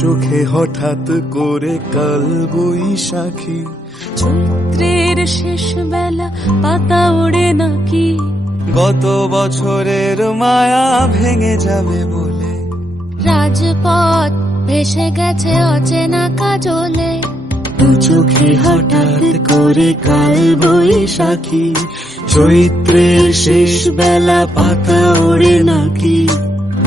চোখে হঠাৎ করে কাল বৈশাখী, চৈত্রের শেষ বেলা পাতা ওড়ে নাকি, গত বছরের মায়া ভেঙে যাবে বলে, রাজপথ ভেসে গেছে অচেনা কাজলে, দু চোখে হঠাৎ করে কাল বৈশাখী, চৈত্রের শেষ বেলা পাতা ওড়ে নাকি,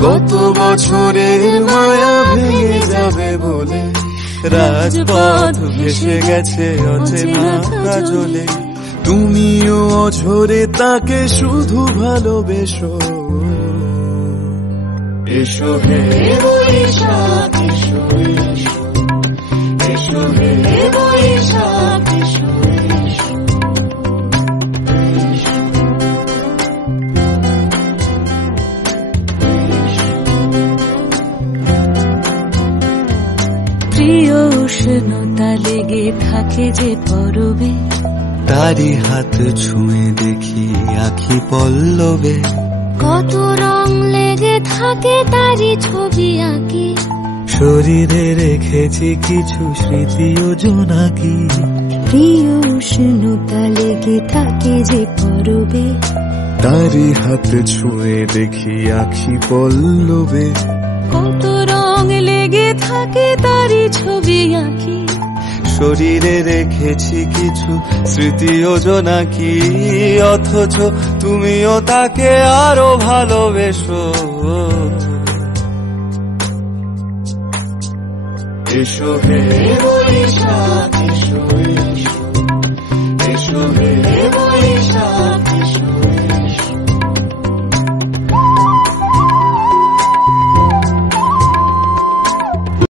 গত বছরের মায়া ভেঙে যাবে বলে, রাজপথ ভেসে গেছে অচেনা কাজলে, তুমিও অঝরে তাকে শুধু ভালোবেসো। এসো হে বৈশাখ এসো, এসো এসো হে বৈশাখ এসো, এসো। প্রিয় উষ্ণতা লেগে থাকে যে পরবে, তারি হাত ছুঁয়ে দেখি আখি পল্লবে, কত রং লেগে থাকে তারই ছবি আঁকি, শরীরে রেখেছি কিছু স্মৃতি ও জোনাকি, প্রিয় উষ্ণতা লেগে থাকে যে পরবে, তারি হাত ছুঁয়ে দেখি আখি পল্লবে, কত রং লেগে থাকে তারই ছবি আঁকি, শরীরে রেখেছি কিছু স্মৃতি ও জোনাকি, অথচ তুমিও তাকে আরো ভালোবেসো। এসো হে বৈশাখ এসো, এসো এসো হে